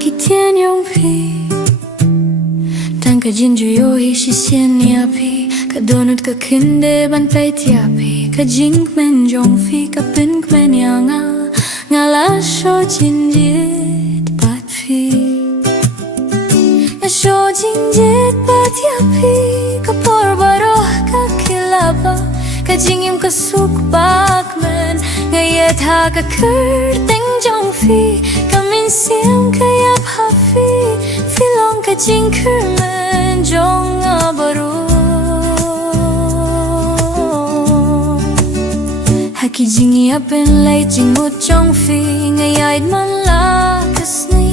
ki thiên yong phi Tan ka jinju yo hi shi sien ni api Ka donut ka kinde ban pay ti api Ka jing men jong fi ka pin men yang nga la sho jin jit bat phi Nga sho jin jit bat ti api Ka por baro ka kilaba Ka jing im ka suk bak men Nga yet ha ka kur ting jong fi Ka min siam ka yap ha fi Filong ka jing kur men jong abaro Haki jingi apen lay jingut jong fi Ngayait man la kasni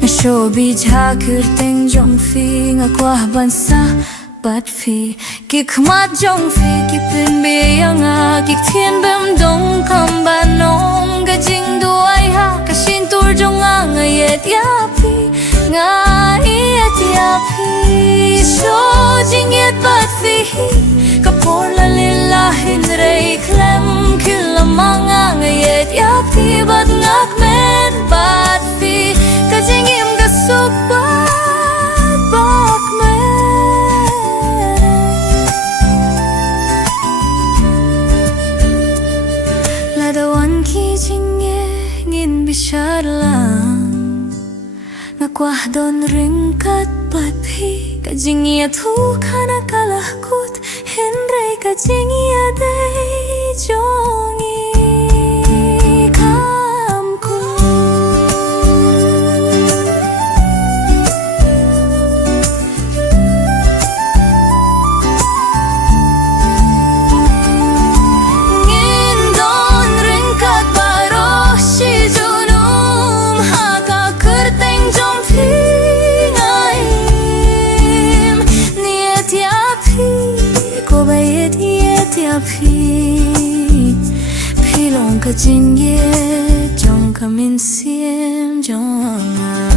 Nga showbiz ha kurting jong fi Nga kwah bansa bat fi Kik mat jong fi Kipin biyang Kik tien bim dong kam banong Ka jing duay ha Kashin tur jong ngayet yapi Ngayet yapi So jing yet bat fi Kapor la lillahin rey klem Kila mga ngayet yapi Bat ngak men bat fi Kajingim kasuk bat bak men Ladawan ki jingye ngin bishar lang Ngakwah don ringkat bat fi Kajingya tu kana kalahkut Henry kajingya day jongi kamku Ngin don ringkat baro si junum Haka kerteng jom fi ngaim Niet yapi Ko bayet yet yapi Pilong ka jing ye Jong ka min siem jong